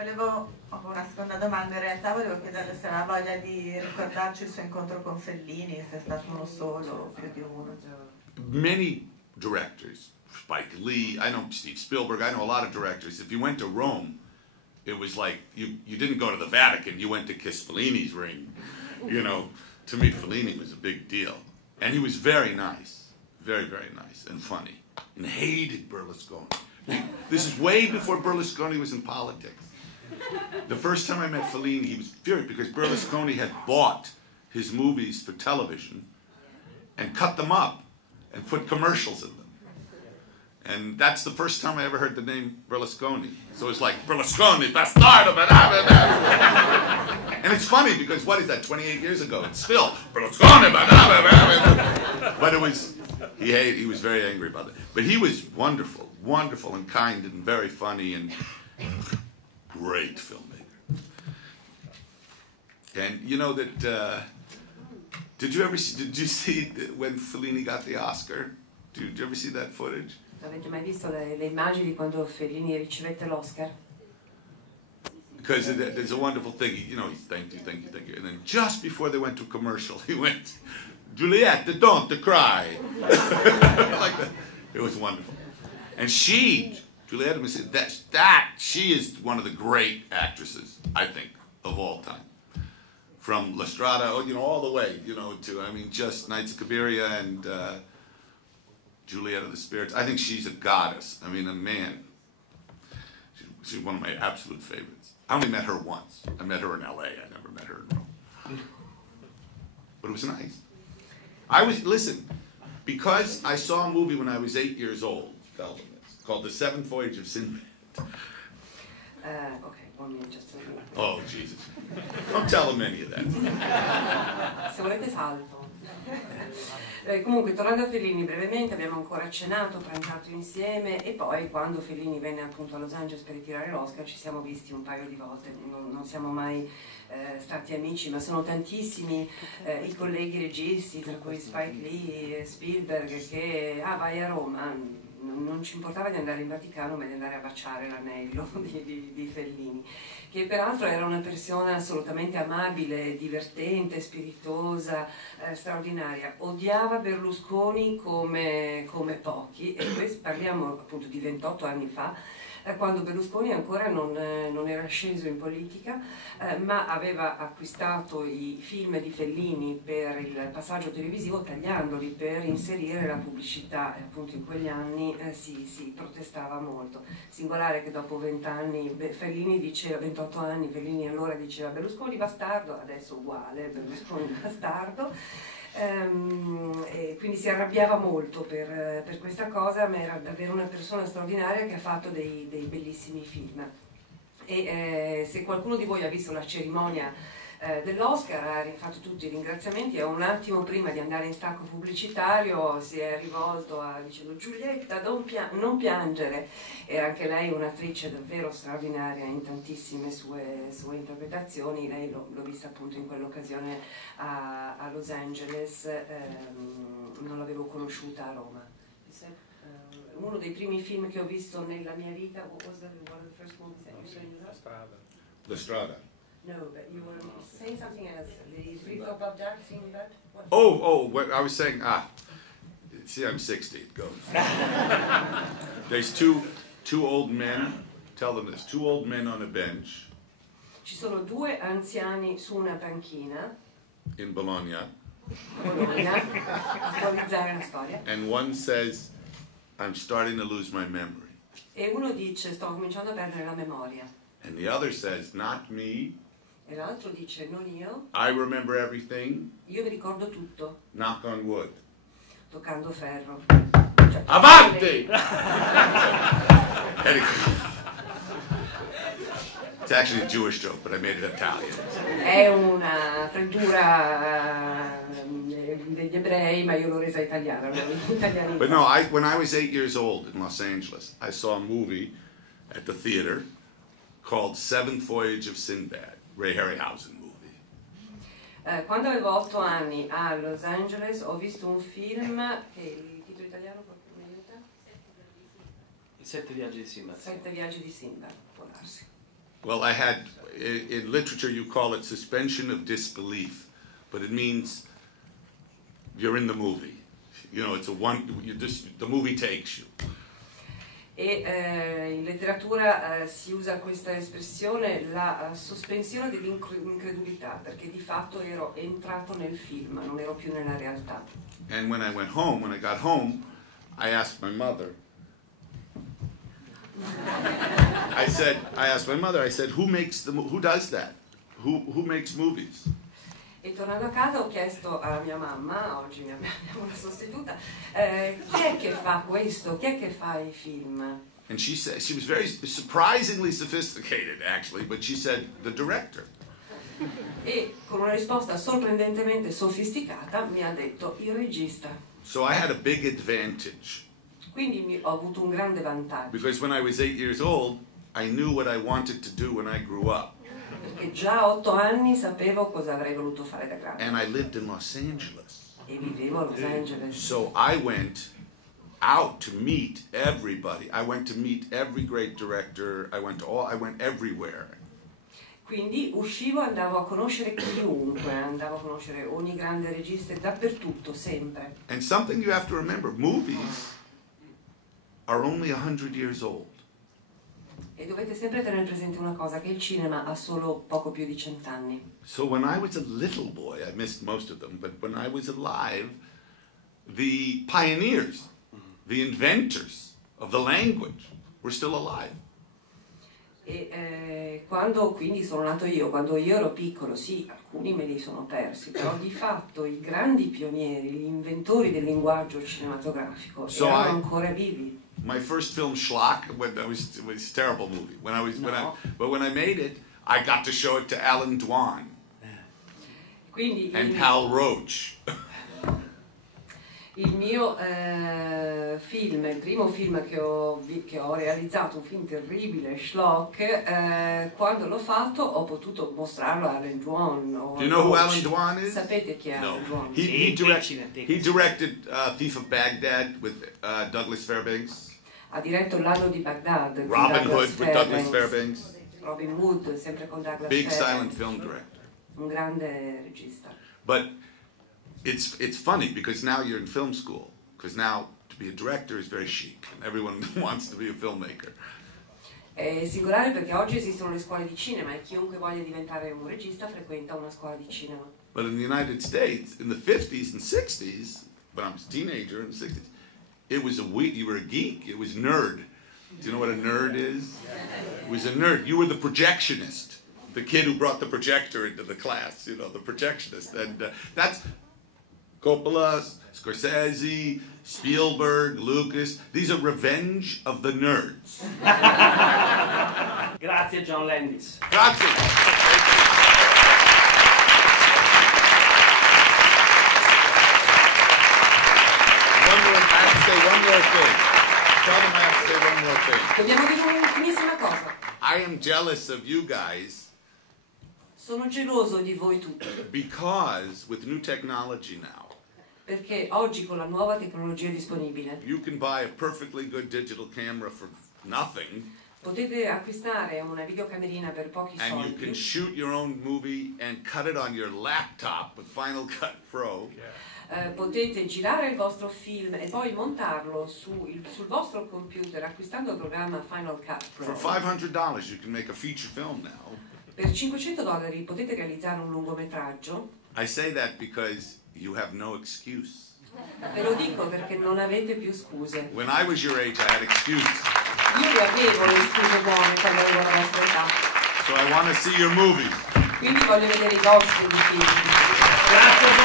Ho una seconda domanda, in realtà volevo chiederle se aveva voglia di ricordarci il suo incontro con Fellini, se è stato uno solo o più di uno. Many directors, Spike Lee, I know Steve Spielberg, I know a lot of directors. If you went to Rome, it was like you didn't go to the Vatican, you went to kiss Fellini's ring. You know, to me Fellini was a big deal. And he was very nice, very, very nice and funny, and hated Berlusconi. This is way before Berlusconi was in politics. The first time I met Fellini, he was furious because Berlusconi had bought his movies for television and cut them up and put commercials in them. And that's the first time I ever heard the name Berlusconi. So it's like, Berlusconi, bastardo, and it's funny because what is that, 28 years ago? It's still, Berlusconi, but it was, he was very angry about it. But he was wonderful, wonderful and kind and very funny and great filmmaker. And you know that, did you see when Fellini got the Oscar? Did you ever see that footage? Avete mai visto le immagini di quando Fellini ricevette l'Oscar? Because there's a wonderful thing, you know, he's thank you. And then just before they went to commercial, he went, Juliette, don't cry. Like that. It was wonderful. And Juliette she is one of the great actresses, I think, of all time. From La Strada, you know, all the way, you know, to, I mean, just Nights of Cabiria and Juliet of the Spirits. I think she's a goddess. I mean, a man. She's one of my absolute favorites. I only met her once. I met her in L.A. I never met her in Rome. But it was nice. Listen, because I saw a movie when I was 8 years old, called The Seventh Voyage of Sinbad. Okay, 1 minute, just a minute. Oh, Jesus. Don't tell him any of that. Se volete salto. Comunque, tornando a Fellini brevemente, abbiamo ancora accennato, pranzato insieme e poi quando Fellini venne appunto a Los Angeles per ritirare l'Oscar ci siamo visti un paio di volte, non siamo mai stati amici, ma sono tantissimi i colleghi registi, tra cui Spike Lee e Spielberg, che vai a Roma, non ci importava di andare in Vaticano ma di andare a baciare l'anello di Fellini, che peraltro era una persona assolutamente amabile, divertente, spiritosa, straordinaria. Odiava Berlusconi come pochi, e poi parliamo appunto di 28 anni fa, quando Berlusconi ancora non era sceso in politica, ma aveva acquistato i film di Fellini per il passaggio televisivo tagliandoli per inserire la pubblicità, e appunto in quegli anni si protestava molto. Singolare che dopo 20 anni Fellini diceva, 28 anni, Fellini allora diceva Berlusconi bastardo, adesso uguale, Berlusconi bastardo. E quindi si arrabbiava molto per questa cosa, ma era davvero una persona straordinaria che ha fatto dei bellissimi film. E se qualcuno di voi ha visto la cerimonia dell'Oscar, ha fatto tutti i ringraziamenti e un attimo prima di andare in stacco pubblicitario si è rivolto dicendo Giulietta non piangere. Era anche lei un'attrice davvero straordinaria in tantissime sue interpretazioni. Lei l'ho vista appunto in quell'occasione a Los Angeles, non l'avevo conosciuta a Roma. Uno dei primi film che ho visto nella mia vita, what was one of the first movies that you saw in La Strada? La Strada. No, but you were saying something else. The brief about that, seeing that? I was saying, see, I'm 60, it goes. There's two old men, tell them this, two old men on a bench. Ci sono due anziani su una panchina. In Bologna. Storizzare la storia. And one says, I'm starting to lose my memory. E uno dice, sto cominciando a perdere la memoria. And the other says, not me. E l'altro dice, non io. I remember everything. Io mi ricordo tutto. Knock on wood. Toccando ferro. Cioè, Avanti! It's actually a Jewish joke, but I made it Italian. È una freddura degli ebrei, ma io l'ho resa italiana. But no, when I was 8 years old in Los Angeles, I saw a movie at the theater called Seventh Voyage of Sinbad, Ray Harryhausen movie. Quando avevo 8 anni a Los Angeles ho visto un film che il titolo italiano proprio mi aiuta? Sette viaggi di Sinbad. Sette viaggi di Sinbad, può darsi. Well, I had, in literature you call it suspension of disbelief, but it means you're in the movie. You know, it's a one, the movie takes you. E in letteratura si usa questa espressione, la sospensione dell'incredulità, perché di fatto ero entrato nel film, non ero più nella realtà. And when I got home, I asked my mother, I said, who does that? Who makes movies? E tornando a casa ho chiesto alla mia mamma, oggi abbiamo una sostituta, chi è che fa questo? Chi è che fa i film? And she said, she was very surprisingly sophisticated actually, but she said, the director. E con una risposta sorprendentemente sofisticata mi ha detto il regista. So I had a big advantage. Quindi ho avuto un grande vantaggio. Because when I was 8 years old, I knew what I wanted to do when I grew up. Perché già a 8 anni sapevo cosa avrei voluto fare da grande. And I lived in Los Angeles. E vivevo a Los Angeles. So I went out to meet everybody. I went to meet every great director. I went everywhere. Quindi uscivo, andavo a conoscere chiunque, andavo a conoscere ogni grande regista dappertutto, sempre. And something you have to remember, movies are only 100 years old. E dovete sempre tenere presente una cosa, che il cinema ha solo poco più di 100 anni. So when I was a little boy, I missed most of them, but when I was alive, the pioneers, the inventors of the language were still alive. E quando quindi sono nato io, quando io ero piccolo, sì, alcuni me li sono persi, però di fatto i grandi pionieri, gli inventori del linguaggio cinematografico erano ancora vivi. My first film, Schlock, it was a terrible movie. But when I made it, I got to show it to Alan Dwan and Hal Roach. Il mio film, il primo film che ho realizzato, un film terribile, Schlock, quando l'ho fatto ho potuto mostrarlo a Alan Dwan. Do you know who Alan Dwan is? Sapete chi è Alan Dwan? He directed Thief of Baghdad with Douglas Fairbanks. Ha diretto Ladri di Baghdad. Robin Hood with Douglas Fairbanks. Robin Hood, sempre con Douglas Big Fairbanks. silent film director. Un grande regista. But it's funny because now you're in film school. Because now to be a director is very chic and everyone wants to be a filmmaker. È singolare perché oggi esistono le scuole di cinema e chiunque voglia diventare un regista frequenta una scuola di cinema. But in the United States, in the 50s and 60s, when I was a teenager in the 60s, you were a geek. It was nerd. Do you know what a nerd is? It was a nerd. You were the projectionist, the kid who brought the projector into the class. You know, the projectionist, and that's Coppola, Scorsese, Spielberg, Lucas. These are revenge of the nerds. Grazie John Landis. Grazie. One more thing. Tell them I have to say one more thing. Dobbiamo dire un'ultimissima cosa. I am jealous of you guys. Sono geloso di voi tutti. Because with new technology now, perché oggi con la nuova tecnologia disponibile you can buy a perfectly good digital camera for nothing. Potete acquistare una videocamerina per pochi soldi. And you can shoot your own movie and cut it on your laptop with Final Cut Pro. Potete girare il vostro film e poi montarlo sul vostro computer acquistando il programma Final Cut Pro. For $500 you can make a feature film now. Per $500 potete realizzare un lungometraggio. I say that because you have no excuse. Ve lo dico perché non avete più scuse. When I was your age I had excuses. Io le avevo le scuse buone quando avevo la vostra età. So I want to see your movies. Quindi voglio vedere i vostri film. Grazie